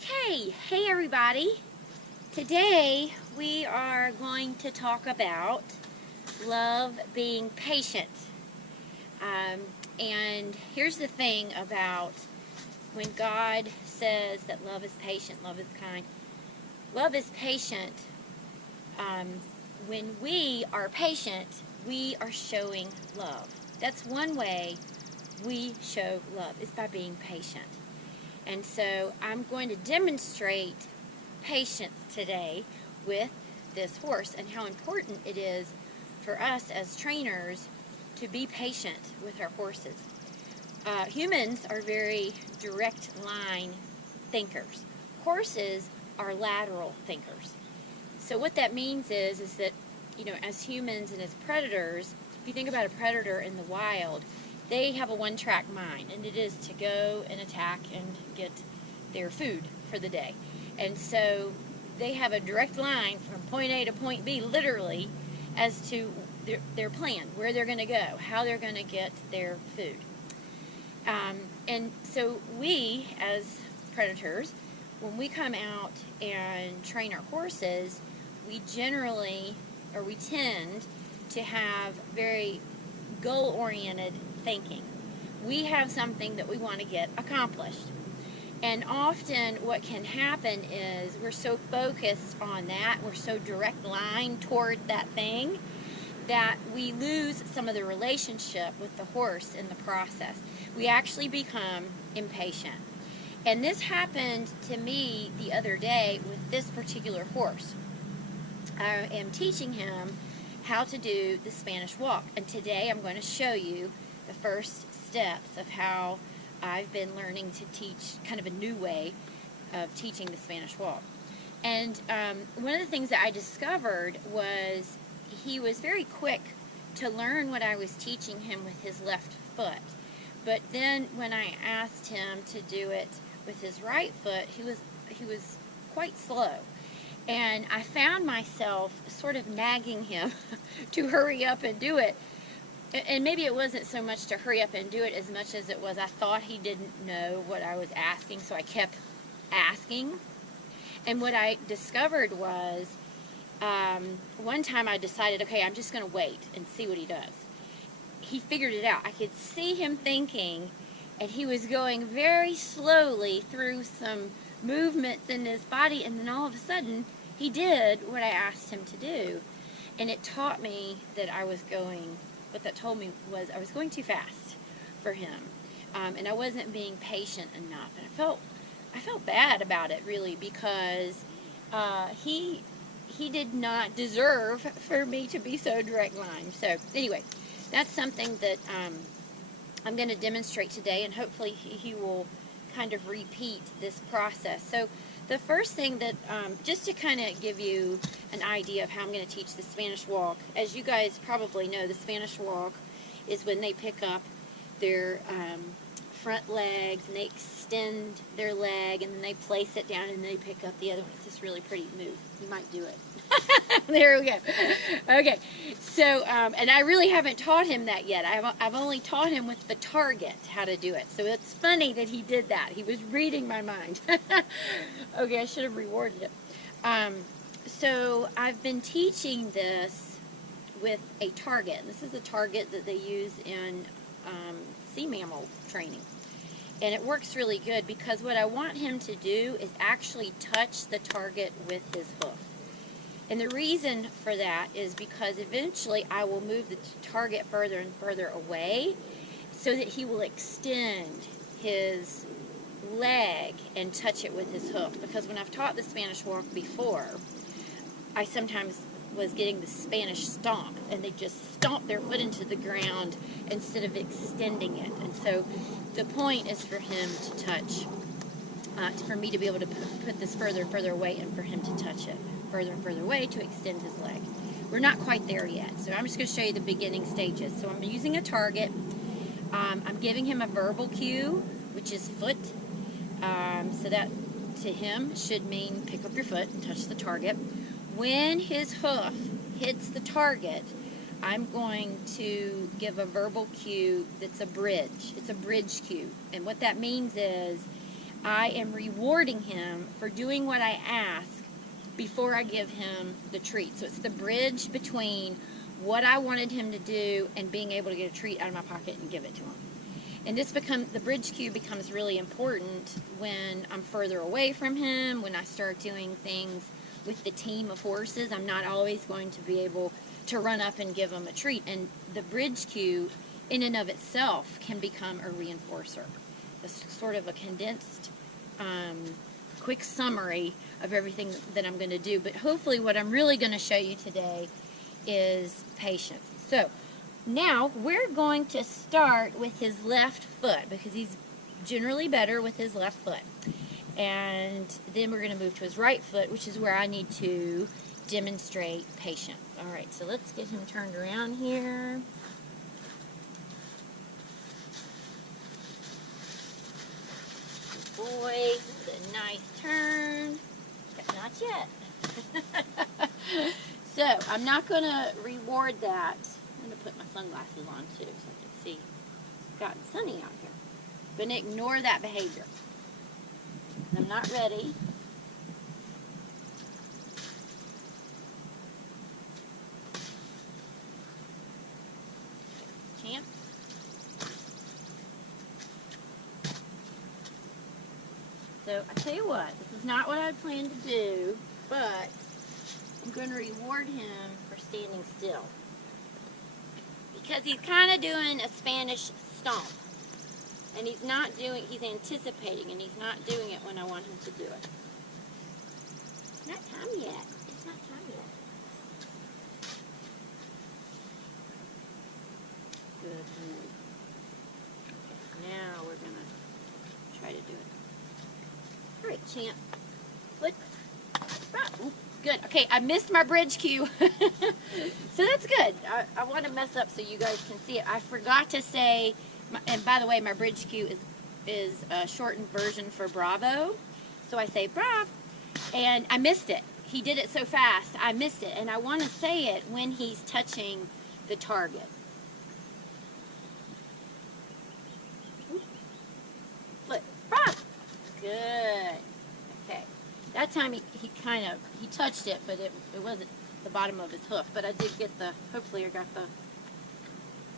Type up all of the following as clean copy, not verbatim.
Okay, hey everybody. Today we are going to talk about love being patient. And here's the thing about when God says that love is patient, love is kind. Love is patient. When we are patient, we are showing love. That's one way we show love, is by being patient. And so I'm going to demonstrate patience today with this horse and how important it is for us as trainers to be patient with our horses. Humans are very direct line thinkers. Horses are lateral thinkers. So what that means is that, as humans and as predators, if you think about a predator in the wild, they have a one-track mind, and it is to go and attack and get their food for the day. And so they have a direct line from point A to point B, literally, as to their plan, where they're going to go, how they're going to get their food. And so we, as predators, when we come out and train our horses, we tend to have very goal-oriented thinking. We have something that we want to get accomplished. And often what can happen is we're so focused on that, we're so direct line toward that thing, that we lose some of the relationship with the horse in the process. We actually become impatient. And this happened to me the other day with this particular horse. I am teaching him how to do the Spanish Walk. And today I'm going to show you the first steps of how I've been learning to teach kind of a new way of teaching the Spanish Walk. And one of the things that I discovered was he was very quick to learn what I was teaching him with his left foot. But then when I asked him to do it with his right foot, he was quite slow. And I found myself sort of nagging him to hurry up and do it. And maybe it wasn't so much to hurry up and do it as much as it was I thought he didn't know what I was asking, so I kept asking. And what I discovered was, one time I decided, okay, I'm just going to wait and see what he does. He figured it out. I could see him thinking, and he was going very slowly through some movements in his body, and then all of a sudden, he did what I asked him to do. And it taught me that what that told me was I was going too fast for him. And I wasn't being patient enough. And I felt bad about it, really, because he did not deserve for me to be so direct line. So anyway, that's something that I'm going to demonstrate today, and hopefully he will kind of repeat this process. So the first thing that, just to kind of give you an idea of how I'm going to teach the Spanish Walk, as you guys probably know, the Spanish Walk is when they pick up their front legs and they extend their leg and then they place it down and they pick up the other one. It's this really pretty move. You might do it. There we go. Okay, so, and I really haven't taught him that yet. I've only taught him with the target how to do it. So it's funny that he did that. He was reading my mind. Okay, I should have rewarded it. So I've been teaching this with a target. This is a target that they use in sea mammal training. And it works really good because what I want him to do is actually touch the target with his hoof. And the reason for that is because eventually I will move the target further and further away so that he will extend his leg and touch it with his hoof. Because when I've taught the Spanish Walk before, I sometimes was getting the Spanish stomp, and they just stomp their foot into the ground instead of extending it. And so the point is for him to touch, for me to be able to put this further and further away and for him to touch it further and further away to extend his leg. We're not quite there yet, so I'm just going to show you the beginning stages. So I'm using a target. I'm giving him a verbal cue, which is foot. So that to him should mean pick up your foot and touch the target. When his hoof hits the target, I'm going to give a verbal cue that's a bridge. It's a bridge cue. And what that means is I am rewarding him for doing what I ask before I give him the treat. So it's the bridge between what I wanted him to do and being able to get a treat out of my pocket and give it to him. And the bridge cue becomes really important when I'm further away from him, when I start doing things with the team of horses. I'm not always going to be able to run up and give him a treat. And the bridge cue in and of itself can become a reinforcer. It's sort of a condensed, quick summary of everything that I'm going to do. But hopefully what I'm really going to show you today is patience. So now we're going to start with his left foot because he's generally better with his left foot. And then we're going to move to his right foot, which is where I need to demonstrate patience. All right, so let's get him turned around here. Good boy, with a nice turn. But not yet. So I'm not going to reward that. I'm going to put my sunglasses on too so I can see. It's gotten sunny out here. I'm going to ignore that behavior. I'm not ready. Champ. So I tell you what, this is not what I planned to do, but I'm going to reward him for standing still. Because he's kind of doing a Spanish stomp. And he's anticipating, and he's not doing it when I want him to do it. It's not time yet. It's not time yet. Good boy. Okay, now we're going to try to do it. All right, champ. Foot. Ooh, good. Okay, I missed my bridge cue. So that's good. I want to mess up so you guys can see it. I forgot to say, and by the way, my bridge cue is a shortened version for bravo. So I say bravo, and I missed it. He did it so fast, I missed it. And I want to say it when he's touching the target. Foot, bravo. Good. Okay. That time he touched it, but it wasn't the bottom of his hoof. But I did get hopefully I got the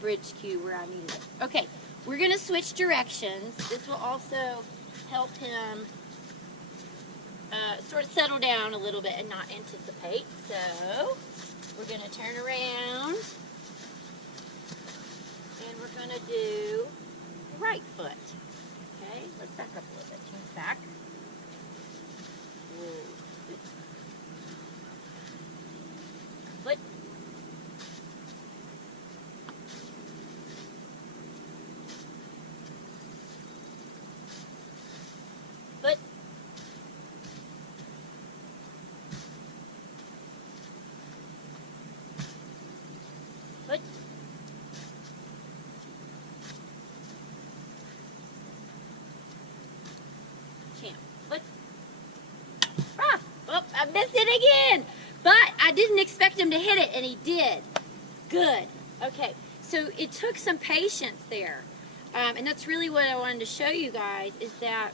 bridge cue where I needed it. Okay. We're going to switch directions. This will also help him sort of settle down a little bit and not anticipate. So we're going to turn around and we're going to do the right foot. Okay, let's back up a little bit. Change back. Whoa. Foot. Foot. Foot. Champ. Foot. Ah! Oh, I missed it again. But I didn't expect him to hit it, and he did. Good. Okay. So it took some patience there. And that's really what I wanted to show you guys, is that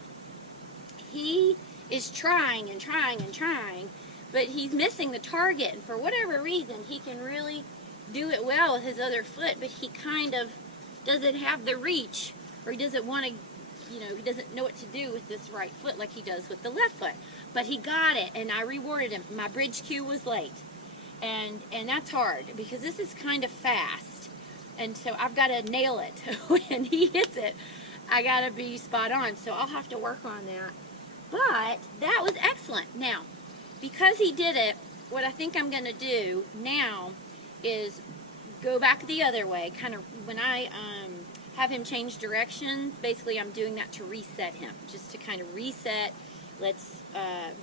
he is trying and trying and trying, but he's missing the target. And for whatever reason, he can really do it well with his other foot, but he kind of doesn't have the reach, or he doesn't want to, he doesn't know what to do with this right foot like he does with the left foot. But he got it, and I rewarded him. My bridge cue was late. And that's hard, because this is kind of fast. And so I've got to nail it. When he hits it, I got to be spot on. So I'll have to work on that. But that was excellent. Now, because he did it, what I think I'm going to do now is go back the other way. Kind of when I have him change directions, basically I'm doing that to reset him. Just to kind of reset. Let's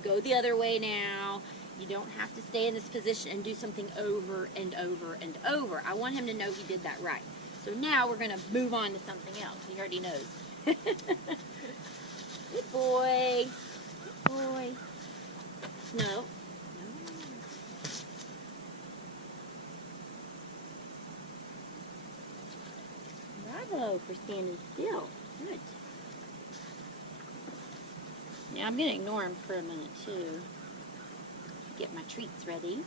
go the other way now. You don't have to stay in this position and do something over and over and over. I want him to know he did that right. So now we're going to move on to something else. He already knows. Good boy. Good boy. No. Bravo for standing still. Good. Now I'm going to ignore him for a minute too. Get my treats ready.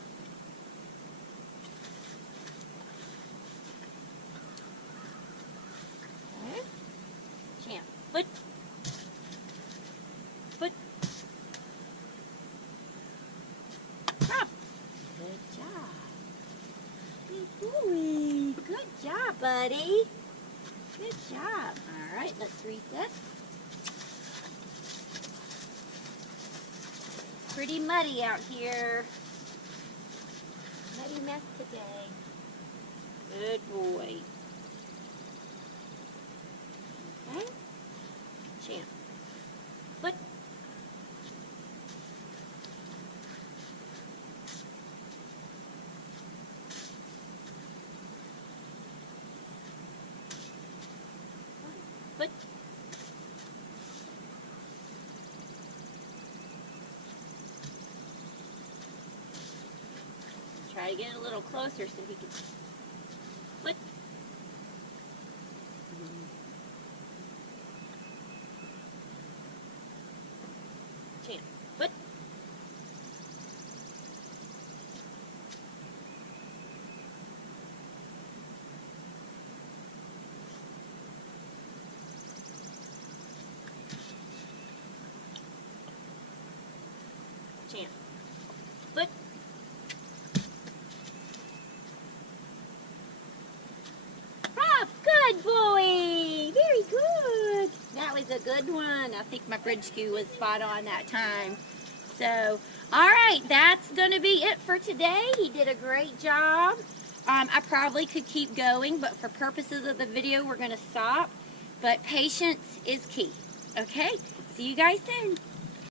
Okay. Champ. Foot. Foot. Hop. Good job. Good boy. Good job, buddy. Good job. All right, let's reset. Pretty muddy out here. Muddy mess today. Good boy. Okay. Champ. Foot. Foot. Try to get a little closer so he can. Foot. Champ. Foot. Champ. Foot. Hop. Good boy. Very good. That was a good one. I think my bridge cue was spot on that time. So, all right, that's going to be it for today. He did a great job. I probably could keep going, but for purposes of the video, we're going to stop. But patience is key. Okay? See you guys soon.